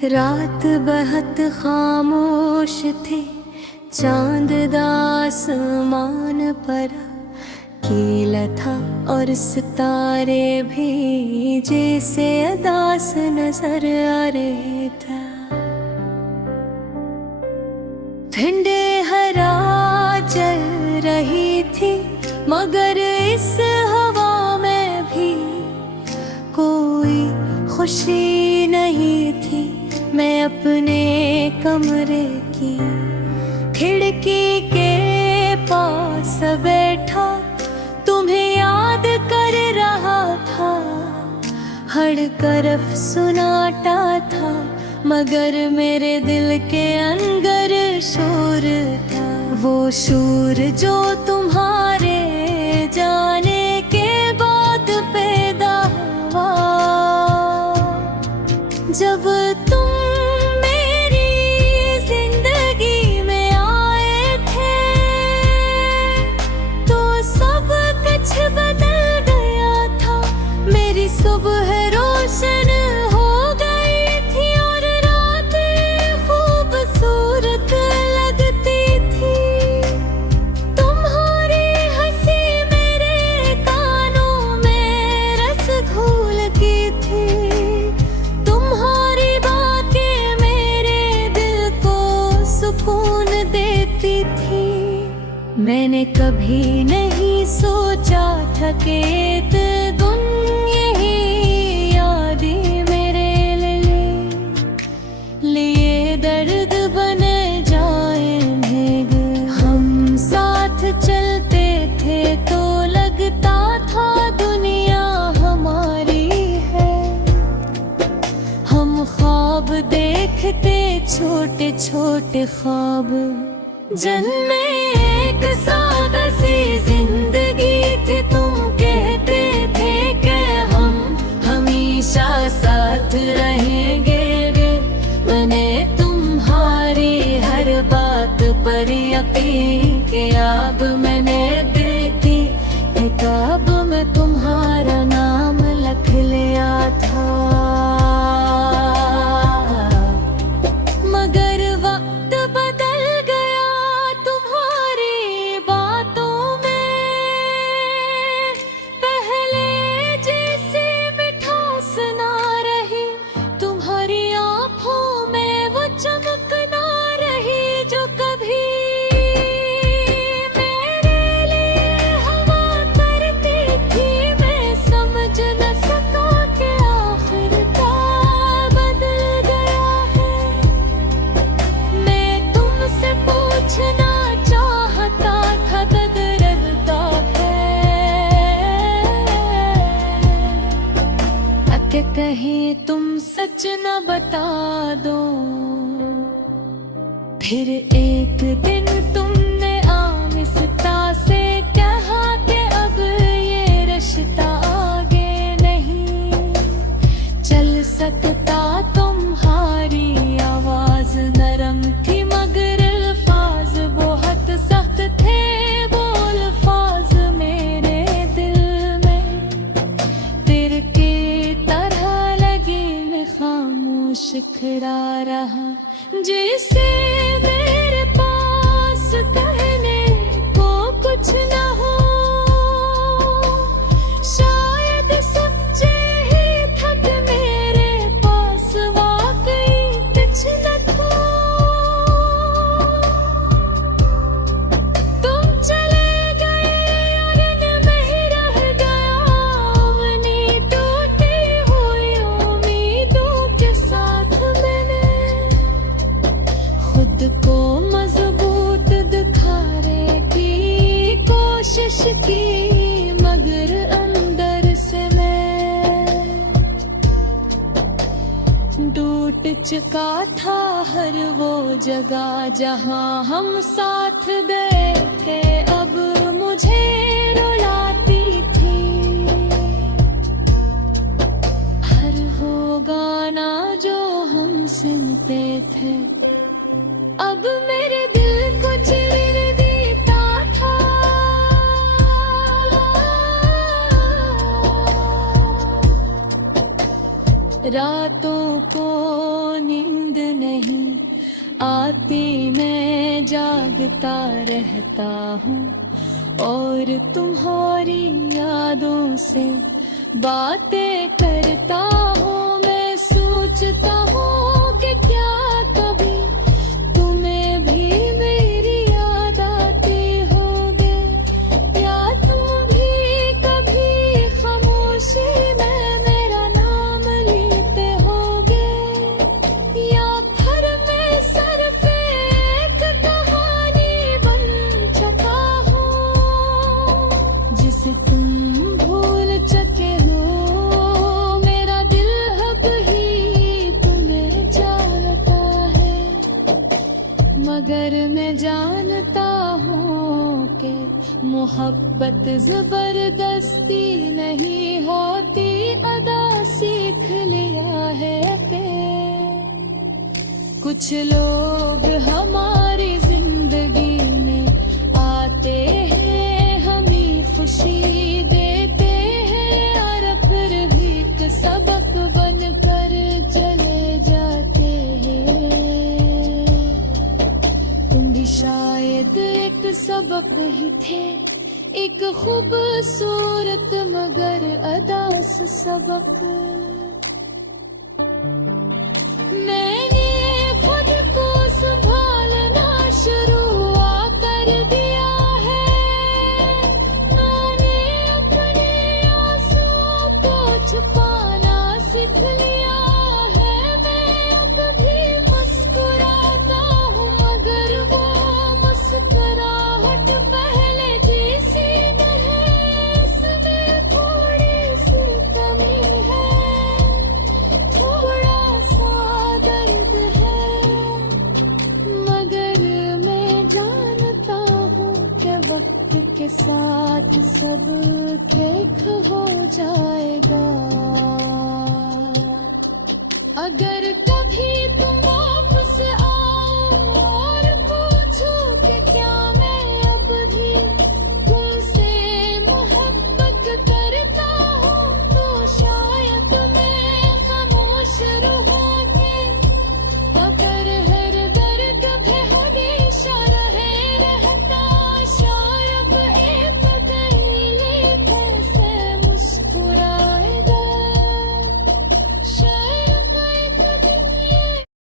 रात बहुत खामोश थी, चांद आसमान पर कीला था और सितारे भी जैसे अदास नजर आ रहे था। ठंडे हरा चल रही थी मगर इस हवा में भी कोई खुशी नहीं थी। मैं अपने कमरे की खिड़की के पास बैठा तुम्हें याद कर रहा था। हर तरफ सुनाटा था मगर मेरे दिल के अंदर शोर था। वो शोर जो तुम्हारे जाने के बाद पैदा हुआ। जब तुम मेरी जिंदगी में आए थे तो सब कुछ बदल गया था। मेरी सुबह रोशन हो गई थी और रातें खूबसूरत लगती थी। तुम्हारी हंसी मेरे कानों में रस घोल की थी। तुम्हारी बातें मेरे दिल को सुकून देती थी। मैंने कभी नहीं सोचा था कि लिए दर्द बने जाएंगे। हम साथ चलते थे तो लगता था दुनिया हमारी है। हम ख्वाब देखते छोटे छोटे ख्वाब, जन्मे एक सादा सी जिंदगी थी। तुम कहते थे कि हम हमेशा साथ रहेंगे। मैंने तुम्हारी हर बात पर यकीन किया। अब मैंने देखी किताब में तुम्हारा नाम लिख लिया था। मगर वक्त बदल गया तुम्हारी बातों में। पहले जैसे मिठास ना रही तुम्हारी आँखों में, वो चमक ना रही जो कभी मेरे लिए हवा करती थी। मैं समझ न सका कि आखिर क्या बदल गया है। मैं तुमसे पूछना चाहता था बदलता है कि कहीं तुम सच न बता दो। फिर एक दिन तुमने आहिस्ता से कहा कि अब ये रिश्ता आगे नहीं चल सकता। तुम्हारी आवाज नरम थी मगर अल्फाज बहुत सख्त थे। वो अल्फाज मेरे दिल में तेरे के तरह लगे। मैं खामोश खड़ा रहा जैसे मेरे पास कहने को कुछ न हो। शायद सच्चे ही था कि मेरे पास वाकई कुछ न था। तुम चले गए और मैं ही रह गया अपनी टूटी हुई उम्मीदों के साथ। मैंने खुद को मजबूत दिखाने की कोशिश की मगर अंदर से मैं टूट चुका था। हर वो जगह जहां हम साथ गए थे अब मुझे रुलाती थी। हर वो गाना जो हम सुनते थे अब मेरे दिल को चिढ़ देता था। रातों को नींद आती मैं जागता रहता हूँ और तुम्हारी यादों से बातें करता हूँ। मैं सोचता हूँ कि क्या कभी तुम्हें भी मेरी याद आती होगी, या तुम भी कभी खामोशी में मेरा नाम लेते होगे, या फिर मैं सिर्फ एक कहानी बन चुका हूँ जिसे तुम भूल चुके हो। मेरा दिल अब ही तुम्हें चाहता है, मगर मैं जानता हूँ कि मोहब्बत जबरदस्ती नहीं होती, अदा सीख लिया है कि कुछ लोग हमारी जिंदगी में आते हैं, हमें खुशी देते हैं और फिर भी एक सबक बनकर चले जाते हैं। तुम भी शायद एक सबक ही थे, एक खूबसूरत मगर अदास सबक। मैंने खुद को संभालना शुरू कर दिया है, मैंने अपने आंसुओं को छुपाना सीख लिया है। मैं अब भी मुस्कुराता हूँ, मगर वो मुस्कुराहट पहले जैसी नहीं, इसमें थोड़ी सी कमी है, थोड़ा सा दर्द है, मगर मैं जानता हूँ कि वक्त के साथ सब ठीक हो जाएगा। अगर कभी तुम